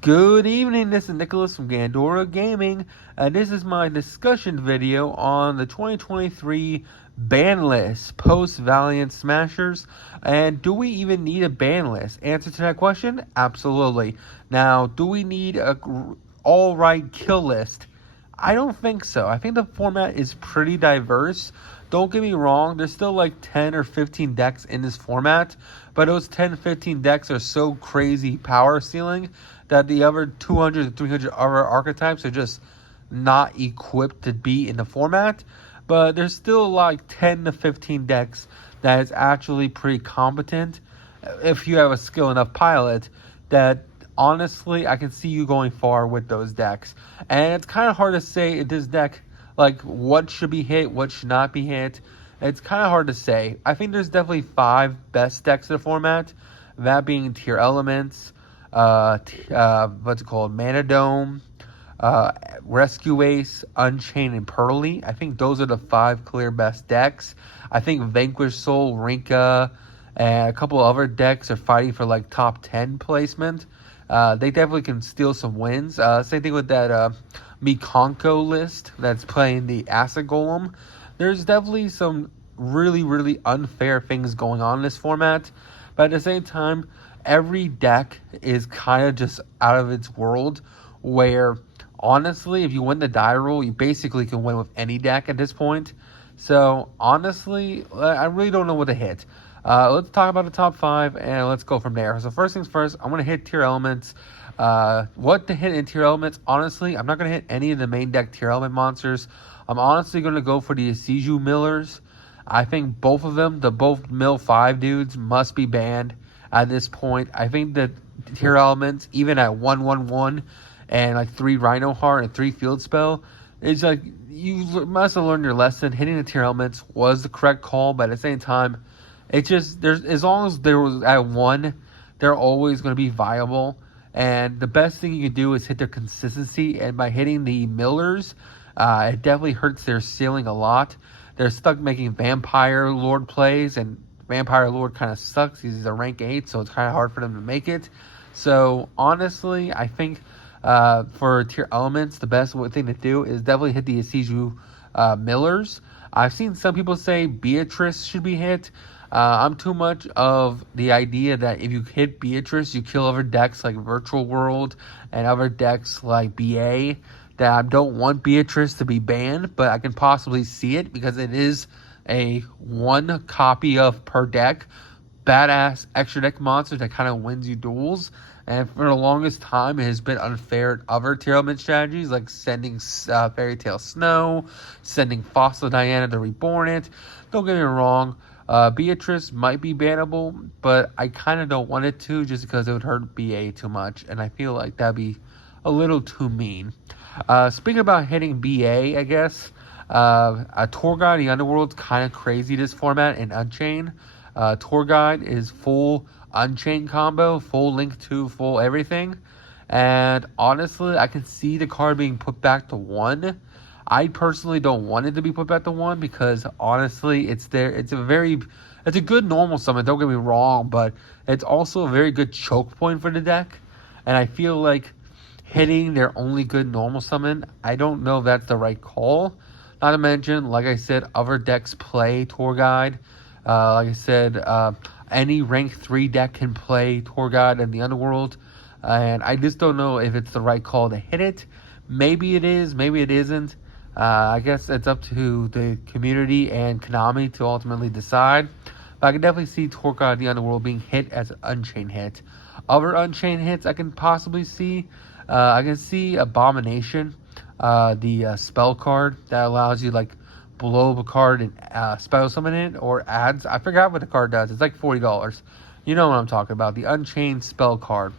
Good evening, this is Nicholas from Gandora Gaming, and this is my discussion video on the 2023 ban list post-Valiant Smashers, and do we even need a ban list? Answer to that question, absolutely. Now, do we need a all-right kill list? I don't think so. I think the format is pretty diverse. Don't get me wrong, there's still like 10 or 15 decks in this format, but those 10, 15 decks are so crazy power ceiling that the other 200 to 300 other archetypes are just not equipped to be in the format. But there's still like 10 to 15 decks that is actually pretty competent if you have a skill enough pilot that honestly I can see you going far with those decks. And it's kind of hard to say in this deck like what should be hit, what should not be hit. It's kind of hard to say. I think there's definitely 5 best decks in the format, that being Tier Elements, what's it called, Mana Dome, Rescue Ace, Unchained, and Pearly. I think those are the 5 clear best decks. I think Vanquish Soul, Rinka, and a couple other decks are fighting for like top 10 placement. They definitely can steal some wins. Same thing with that Mikonko list that's playing the Acid Golem. There's definitely some really, really unfair things going on in this format. But at the same time, every deck is kind of just out of its world where, honestly, if you win the die roll, you basically can win with any deck at this point. So, honestly, I really don't know what to hit. Let's talk about the top 5 and let's go from there. So, first things first, I'm going to hit Tier Elements. What to hit in Tier Elements? Honestly, I'm not going to hit any of the main deck Tier Element monsters. I'm honestly going to go for the Asiju Millers. I think both of them, the both Mill 5 dudes, must be banned at this point. I think that Tier Elements, even at 1/1/1 and like 3 Rhino Heart and 3 Field Spell, it's like you must have learned your lesson. Hitting the Tier Elements was the correct call, but at the same time, it's just there's as long as there was at 1, they're always going to be viable. And the best thing you can do is hit their consistency, and by hitting the Millers, it definitely hurts their ceiling a lot. They're stuck making Vampire Lord plays, and Vampire Lord kind of sucks. He's a rank 8, so it's kind of hard for them to make it. So, honestly, I think for Tier Elements, the best thing to do is definitely hit the Asiju Millers. I've seen some people say Beatrice should be hit. I'm too much of the idea that if you hit Beatrice, you kill other decks like Virtual World and other decks like BA. That I don't want Beatrice to be banned, but I can possibly see it because it is a 1 copy of per deck badass extra deck monster that kind of wins you duels. And for the longest time, it has been unfair at other tier element strategies like sending Fairy Tale Snow, sending Fossil Diana to reborn it. Don't get me wrong, Beatrice might be bannable, but I kind of don't want it to just because it would hurt BA too much, and I feel like that'd be a little too mean. Speaking about hitting BA, I guess, a Tour Guide in the Underworld's kind of crazy this format in Unchained. Tour Guide is full Unchained combo, full Link 2, full everything. And honestly, I can see the card being put back to 1. I personally don't want it to be put back to 1 because honestly, it's a good normal summon, don't get me wrong, but it's also a very good choke point for the deck. And I feel like hitting their only good normal summon, I don't know if that's the right call. Not to mention, like I said, other decks play Tour Guide. Like I said, any rank 3 deck can play Tour Guide in the Underworld. And I just don't know if it's the right call to hit it. Maybe it is, maybe it isn't. I guess it's up to the community and Konami to ultimately decide. But I can definitely see Tour Guide in the Underworld being hit as an Unchained hit. Other Unchained hits I can possibly see. I can see Abomination, the spell card that allows you like blow up a card and spell summon it, or adds. I forgot what the card does. It's like $40. You know what I'm talking about. The Unchained spell card.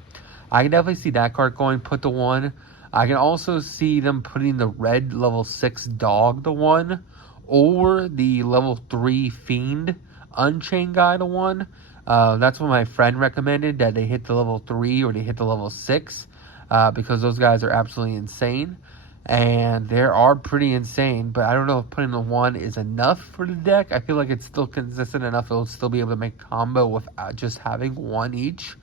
I can definitely see that card going put to 1. I can also see them putting the red level 6 dog to 1, or the level 3 fiend Unchained guy to 1. That's what my friend recommended, that they hit the level 3 or they hit the level 6. Because those guys are absolutely insane. And they are pretty insane, but I don't know if putting the 1 is enough for the deck. I feel like it's still consistent enough. It'll still be able to make combo without just having 1 each.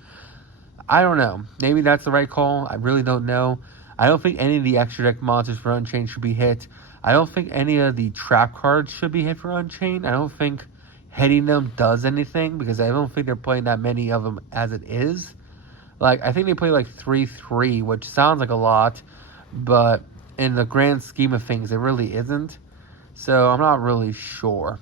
I don't know. Maybe that's the right call. I really don't know. I don't think any of the extra deck monsters for Unchained should be hit. I don't think any of the trap cards should be hit for Unchained. I don't think hitting them does anything because I don't think they're playing that many of them as it is. Like, I think they play like 3-3, which sounds like a lot, but in the grand scheme of things, it really isn't. So I'm not really sure.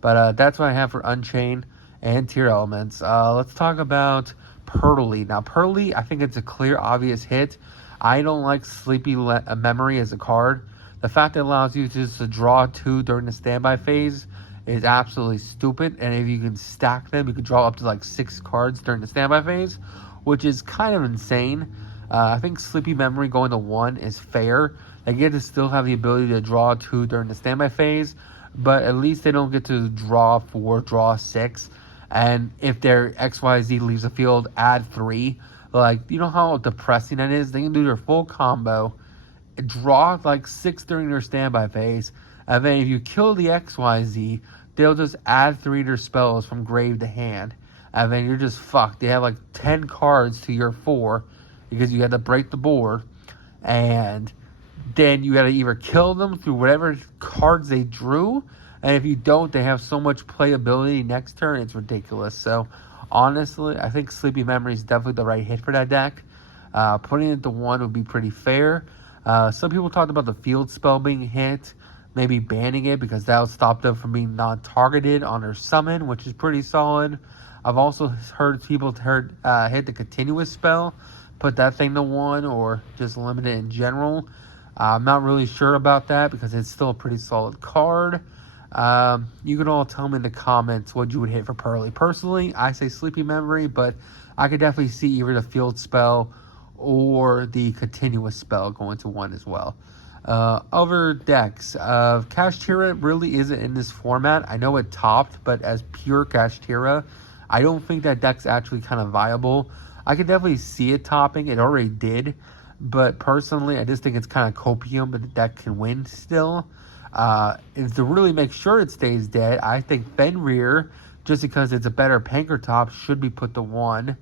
But that's what I have for Unchained and Tier Elements. Let's talk about Pearly. Now, Pearly, I think it's a clear, obvious hit. I don't like Sleepy Memory as a card. The fact that it allows you just to draw 2 during the standby phase is absolutely stupid. And if you can stack them, you can draw up to like 6 cards during the standby phase, which is kind of insane. I think Sleepy Memory going to 1 is fair. They get to still have the ability to draw 2 during the standby phase, but at least they don't get to draw 4, draw 6. And if their XYZ leaves the field, add 3. Like, you know how depressing that is? They can do their full combo, draw like 6 during their standby phase, and then if you kill the XYZ, they'll just add 3 to their spells from grave to hand. And then you're just fucked. They have like 10 cards to your 4 because you had to break the board. And then you got to either kill them through whatever cards they drew. And if you don't, they have so much playability next turn, it's ridiculous. So, honestly, I think Sleepy Memory is definitely the right hit for that deck. Putting it to 1 would be pretty fair. Some people talked about the field spell being hit, maybe banning it because that would stop them from being non-targeted on their summon, which is pretty solid. I've also heard people hit the continuous spell, put that thing to 1, or just limit it in general. I'm not really sure about that because it's still a pretty solid card. You can all tell me in the comments what you would hit for Pearly. Personally, I say Sleepy Memory, but I could definitely see either the field spell or the continuous spell going to 1 as well. Other decks, Kashtira really isn't in this format. I know it topped, but as pure Kashtira, I don't think that deck's actually kind of viable. I could definitely see it topping. It already did. But personally, I just think it's kind of copium, but the deck can win still. And to really make sure it stays dead, I think Fenrir, just because it's a better Pankratops, should be put to 1.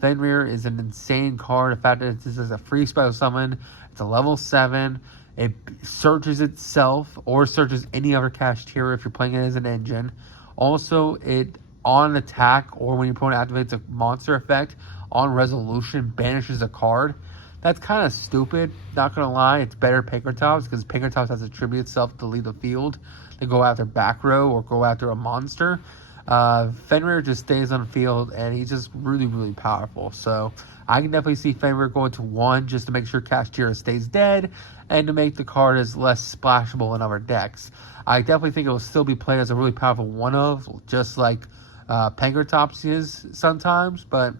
Fenrir is an insane card. The fact that this is a free special summon, it's a level 7. It searches itself or searches any other Kashtira if you're playing it as an engine. Also, it on attack or when your opponent activates a monster effect on resolution banishes a card. That's kind of stupid, not gonna lie. It's better Pankratops because Pankratops has to attribute itself to lead the field to go after back row or go after a monster. Fenrir just stays on the field and he's just really, really powerful. So I can definitely see Fenrir going to 1 just to make sure Kashtira stays dead and to make the card as less splashable in other decks. I definitely think it will still be played as a really powerful 1-of, just like Pankratops is sometimes, but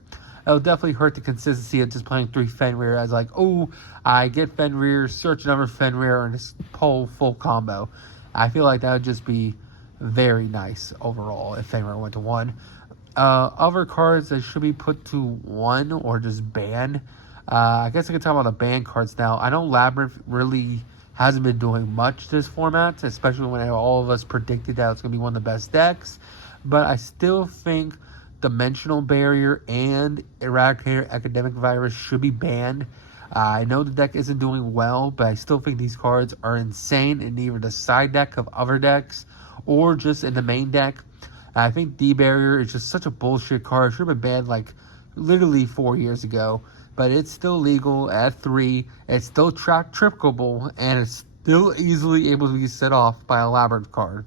it'll definitely hurt the consistency of just playing 3 Fenrir as like, oh, I get Fenrir, search another Fenrir, and just pull full combo. I feel like that would just be very nice overall if Fenrir went to 1. Other cards that should be put to 1 or just banned. I guess I can talk about the banned cards now. I know Labyrinth really hasn't been doing much this format, especially when all of us predicted that it's going to be one of the best decks. But I still think Dimensional Barrier and Eradicator Academic Virus should be banned. I know the deck isn't doing well, but I still think these cards are insane in either the side deck of other decks or just in the main deck. I think D-Barrier is just such a bullshit card. It should have been banned like literally 4 years ago, but it's still legal at 3. It's still triplicable, and it's still easily able to be set off by a Labyrinth card.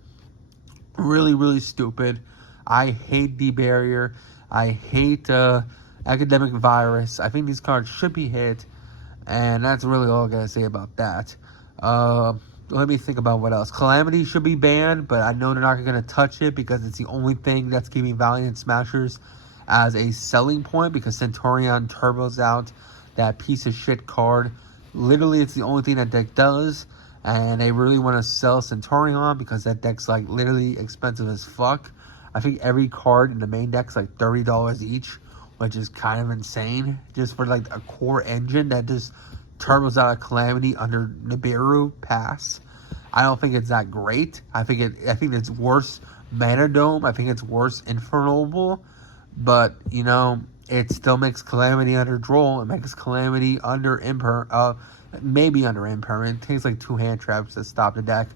Really, really stupid. I hate D-Barrier. I hate Academic Virus. I think these cards should be hit, and that's really all I gotta say about that. Let me think about what else. Calamity should be banned, but I know they're not going to touch it because it's the only thing that's keeping Valiant Smashers as a selling point because Centurion turbos out that piece of shit card. Literally, it's the only thing that deck does, and they really want to sell Centurion because that deck's like literally expensive as fuck. I think every card in the main deck's like $30 each, which is kind of insane just for like a core engine that just turbos out of Calamity under Nibiru pass. I don't think it's that great. I think it's worse Mana Dome. I think it's worse Infernal. But, you know, it still makes Calamity under Droll. It makes Calamity under maybe under Impermanent. It takes like 2 hand traps to stop the deck.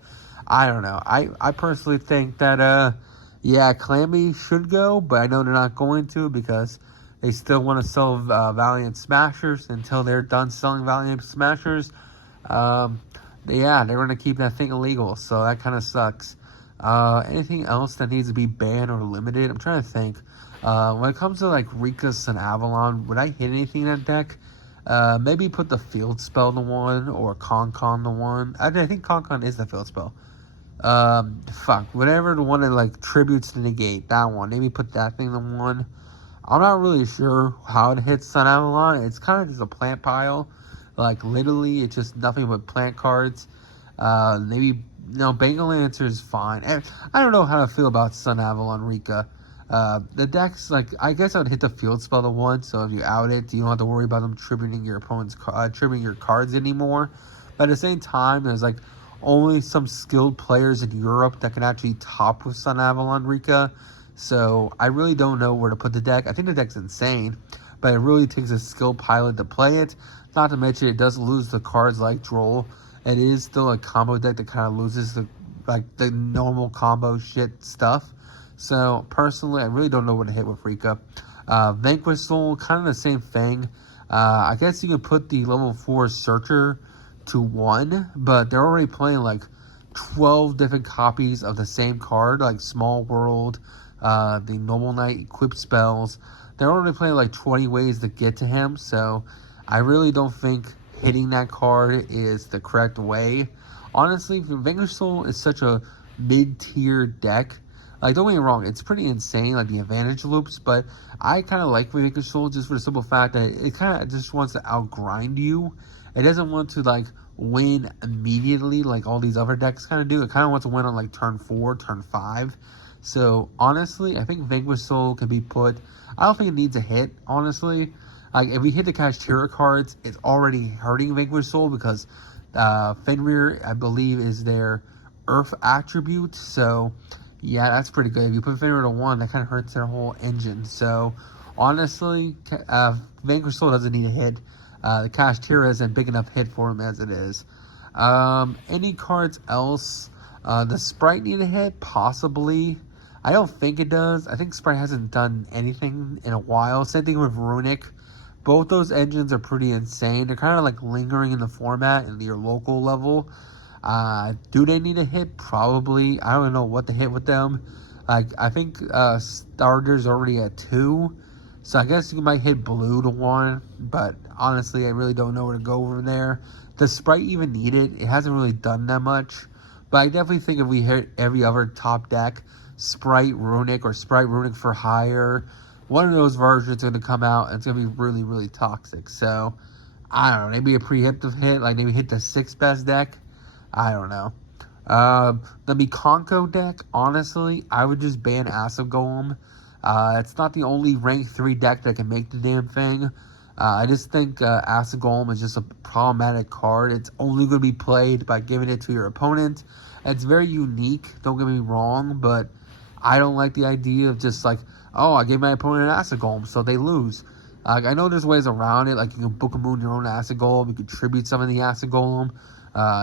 I don't know. I personally think that, yeah, Calamity should go, but I know they're not going to because they still want to sell Valiant Smashers until they're done selling Valiant Smashers. Yeah, they're going to keep that thing illegal, so that kind of sucks. Anything else that needs to be banned or limited? I'm trying to think. When it comes to like Rickus and Avalon, would I hit anything in that deck? Maybe put the field spell to 1 or Con to 1. I think Con is the field spell. Whatever the one that like tributes to negate, that one. Maybe put that thing to 1. I'm not really sure how it hits Sun Avalon. It's kind of just a plant pile. Like, literally, it's just nothing but plant cards. Maybe, Bengal Lancer is fine. And I don't know how to feel about Sun Avalon Rika. The deck's, like, I guess I would hit the field spell to 1, so if you out it, you don't have to worry about them tributing your opponent's, tributing your cards anymore. But at the same time, there's, like, only some skilled players in Europe that can actually top with Sun Avalon Rika. So I really don't know where to put the deck. I think the deck's insane, but it really takes a skilled pilot to play it. Not to mention it does lose the cards like Droll. It is still a combo deck that kind of loses the normal combo shit stuff. So personally, I really don't know what to hit with Rika. Vanquish Soul, kind of the same thing. I guess you could put the level 4 Searcher to 1, but they're already playing like 12 different copies of the same card, like Small World, the Noble Knight equipped spells. They're already playing like 20 ways to get to him, so I really don't think hitting that card is the correct way. Honestly, Vanquish Soul is such a mid-tier deck. Like, don't get me wrong, it's pretty insane, like the advantage loops, but I kind of like Vanquish Soul just for the simple fact that it kind of just wants to outgrind you. It doesn't want to, like, win immediately like all these other decks kind of do. It kind of wants to win on, like, turn 4, turn 5. So, honestly, I think Vanquish Soul can be put... I don't think it needs a hit, honestly. Like, if we hit the Kashtira cards, it's already hurting Vanquish Soul because Fenrir, I believe, is their Earth attribute. So, yeah, that's pretty good. If you put Fenrir to 1, that kind of hurts their whole engine. So, honestly, Vanquish Soul doesn't need a hit. The Kashtira isn't a big enough hit for him as it is. Any cards else? The Sprite need a hit? Possibly. I don't think it does. I think Sprite hasn't done anything in a while. Same thing with Runic. Both those engines are pretty insane. They're kind of like lingering in the format in your local level. Do they need a hit? Probably. I don't know what to hit with them. Like, I think Starter's already at 2. So I guess you might hit Blue to 1. But honestly, I really don't know where to go over there. Does Sprite even need it? It hasn't really done that much. But I definitely think if we hit every other top deck, Sprite Runic or Sprite Runic for hire, one of those versions is going to come out and it's going to be really, really toxic. So, I don't know. Maybe a preemptive hit, like maybe hit the 6th best deck. I don't know. The Mikonko deck, honestly, I would just ban Acid Golem. It's not the only rank 3 deck that can make the damn thing. I just think Acid Golem is just a problematic card. It's only going to be played by giving it to your opponent. It's very unique, don't get me wrong, but I don't like the idea of just like, oh, I gave my opponent an Acid Golem, so they lose. I know there's ways around it, like you can book a moon your own Acid Golem, you can tribute some of the Acid Golem,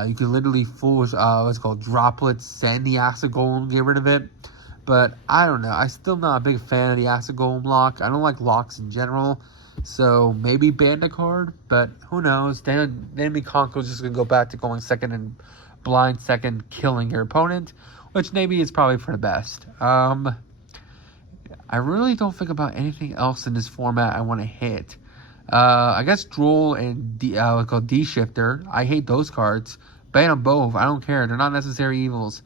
you can literally what's called droplets, send the Acid Golem, get rid of it. But I don't know, I'm still not a big fan of the Acid Golem lock. I don't like locks in general, so maybe ban the card, but who knows. Then Mikonko's just going to go back to going second and blind second, killing your opponent, which maybe is probably for the best. I really don't think about anything else in this format I want to hit. I guess Droll and what's called D-Shifter. I hate those cards. Ban them both. I don't care. They're not necessary evils.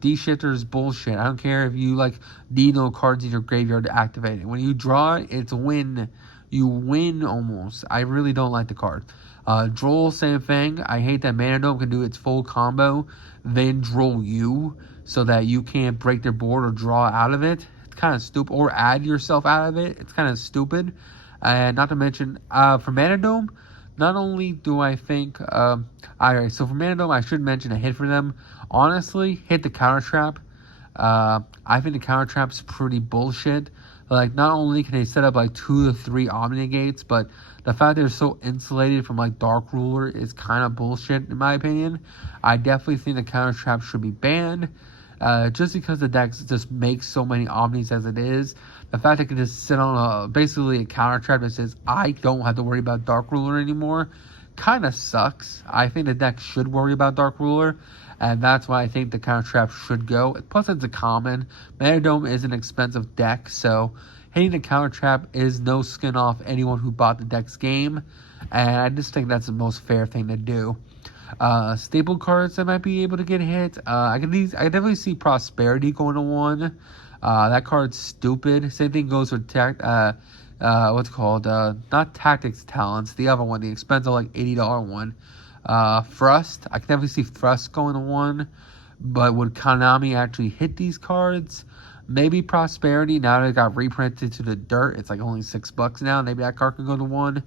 D-Shifter is bullshit. I don't care if you need no cards in your graveyard to activate it. When you draw it, it's a win. You win almost. I really don't like the card. Droll, same thing. I hate that Mana Dome can do its full combo, then Droll you, so that you can't break their board or draw out of it. It's kind of stupid. Or add yourself out of it. It's kind of stupid. And not to mention, for Mana Dome, not only do I think... Alright, so for Mana Dome, I should mention a hit for them. Honestly, hit the Counter Trap. I think the Counter Trap's pretty bullshit. Like, not only can they set up like 2 to 3 Omni Gates, but the fact they're so insulated from like Dark Ruler is kind of bullshit in my opinion. I definitely think the counter trap should be banned. Just because the deck just makes so many Omnis as it is, the fact it can just sit on basically a counter trap that says I don't have to worry about Dark Ruler anymore, kind of sucks. I think the deck should worry about Dark Ruler, and that's why I think the counter trap should go. Plus, it's a common. Mana Dome is an expensive deck, so hitting the counter trap is no skin off anyone who bought the deck's game, and I just think that's the most fair thing to do. Staple cards that might be able to get hit. I definitely see Prosperity going to 1. That card's stupid. Same thing goes with what's it called? Not Tactics Talents. The other one, the expensive like $80 one. Thrust. I can definitely see Thrust going to 1. But would Konami actually hit these cards? Maybe Prosperity. Now that it got reprinted to the dirt, it's like only $6 now. Maybe that card can go to 1.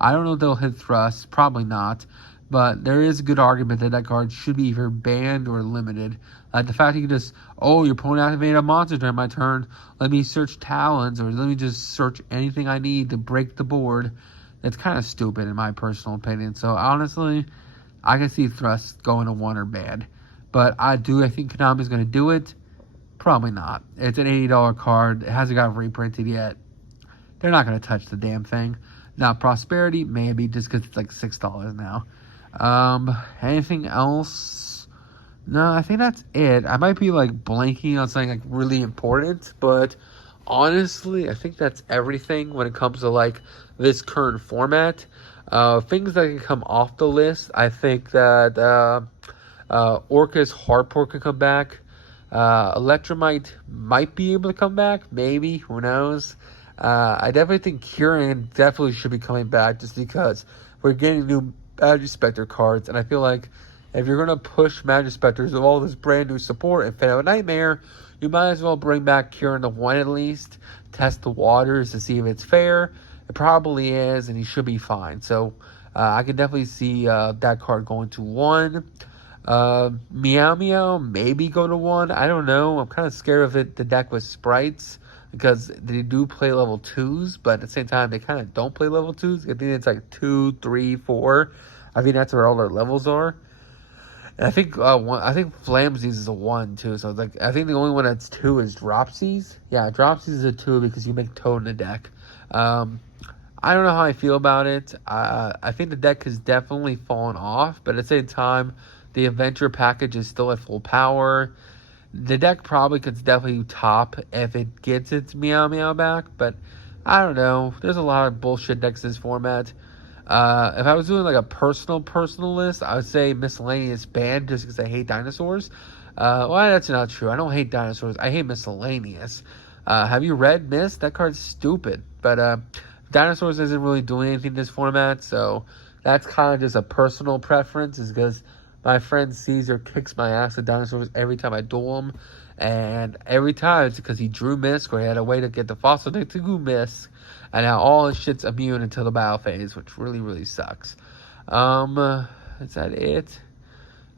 I don't know if they'll hit Thrust. Probably not. But there is a good argument that that card should be either banned or limited. Like the fact you can just, your opponent activated a monster during my turn. Let me search Talons, or let me just search anything I need to break the board. It's kind of stupid in my personal opinion. So honestly, I can see Thrust going to 1 or banned. But I think Konami's going to do it. Probably not. It's an $80 card. It hasn't got reprinted yet. They're not going to touch the damn thing. Now, Prosperity, maybe, just because it's like $6 now. Anything else? No, I think that's it. I might be like blanking on something like really important, but honestly, I think that's everything when it comes to like this current format. Things that can come off the list, I think that Orca's Hardport can come back. Electromite might be able to come back, maybe, who knows. I definitely think Kieran definitely should be coming back just because we're getting new Magic Spectre cards, and I feel like if you're going to push Magic Spectres with all this brand new support and Fan of a Nightmare, you might as well bring back Kieran to 1 at least, test the waters to see if it's fair. It probably is, and he should be fine. So I can definitely see that card going to 1. Meow Meow maybe go to 1. I don't know. I'm kind of scared of it. The deck with sprites, because they do play level 2s, but at the same time, they kind of don't play level 2s. I think it's like 2, 3, 4. I think that's where all their levels are. And I think Flamsies is a 1 too. So like I think the only one that's 2 is Dropsies. Yeah, Dropsies is a 2 because you make Toad in the deck. I don't know how I feel about it. I think the deck has definitely fallen off, but at the same time, the Adventure package is still at full power. The deck probably could definitely top if it gets its Meow Meow back, but I don't know. There's a lot of bullshit decks in this format. If I was doing like a personal list, I would say Miscellaneous banned just because I hate dinosaurs. Well, that's not true. I don't hate dinosaurs. I hate Miscellaneous. Have you read Mist? That card's stupid. But dinosaurs isn't really doing anything in this format, so that's kind of just a personal preference, is because my friend Caesar kicks my ass with dinosaurs every time I duel him. And every time it's because he drew Misk, or he had a way to get the fossil deck to do Misk. And now all his shit's immune until the battle phase, which really, really sucks. Is that it?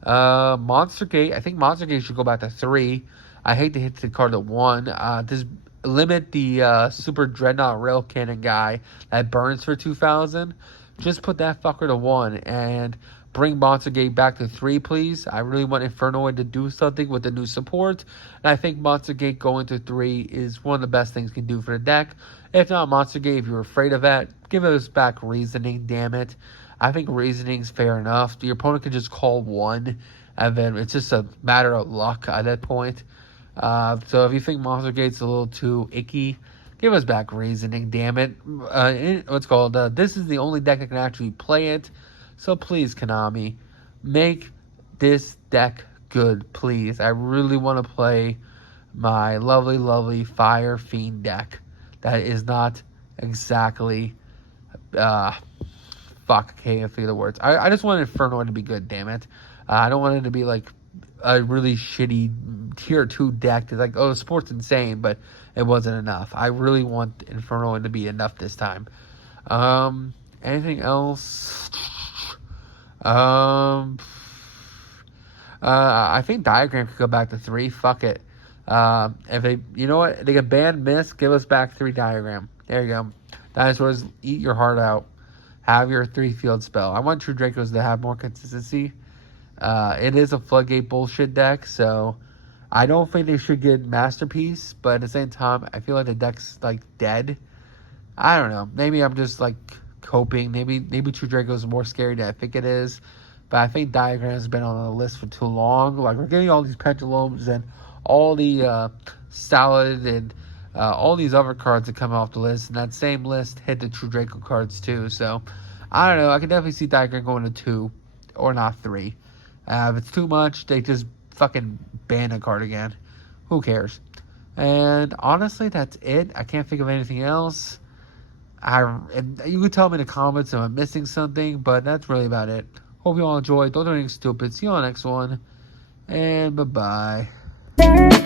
Monster Gate. I think Monster Gate should go back to 3. I hate to hit the card to 1. Just limit the Super Dreadnought Rail Cannon guy that burns for 2,000. Just put that fucker to 1 and bring Monster Gate back to 3, please. I really want Infernoid to do something with the new support. And I think Monster Gate going to 3 is one of the best things it can do for the deck. If not Monster Gate, if you're afraid of that, give us back Reasoning, damn it. I think Reasoning's fair enough. Your opponent can just call 1, and then it's just a matter of luck at that point. So if you think Monster Gate's a little too icky, give us back Reasoning, damn it. This is the only deck that can actually play it. So please, Konami, make this deck good, please. I really want to play my lovely, lovely Fire Fiend deck. That is not exactly... I can't figure the words. I just want Inferno to be good, damn it. I don't want it to be like a really shitty tier 2 deck. It's like, the support's insane, but it wasn't enough. I really want Inferno to be enough this time. Anything else? I think Diagram could go back to 3. Fuck it. If they, you know what, they can ban Mist, give us back 3 Diagram. There you go. Dinosaurs, eat your heart out. Have your 3 field spell. I want True Dracos to have more consistency. It is a floodgate bullshit deck, so I don't think they should get Masterpiece, but at the same time, I feel like the deck's like dead. I don't know. Maybe I'm just like coping. Maybe True Draco is more scary than I think it is. But I think Diagram's been on the list for too long. Like, we're getting all these pendulums and all the salad and all these other cards that come off the list. And that same list hit the True Draco cards too. So I don't know. I can definitely see Diagram going to 2 or not 3. If it's too much, they just fucking ban a card again. Who cares? And honestly, that's it. I can't think of anything else. And you can tell me in the comments if I'm missing something, but that's really about it. Hope you all enjoyed. Don't do anything stupid. See you on the next one. And bye-bye.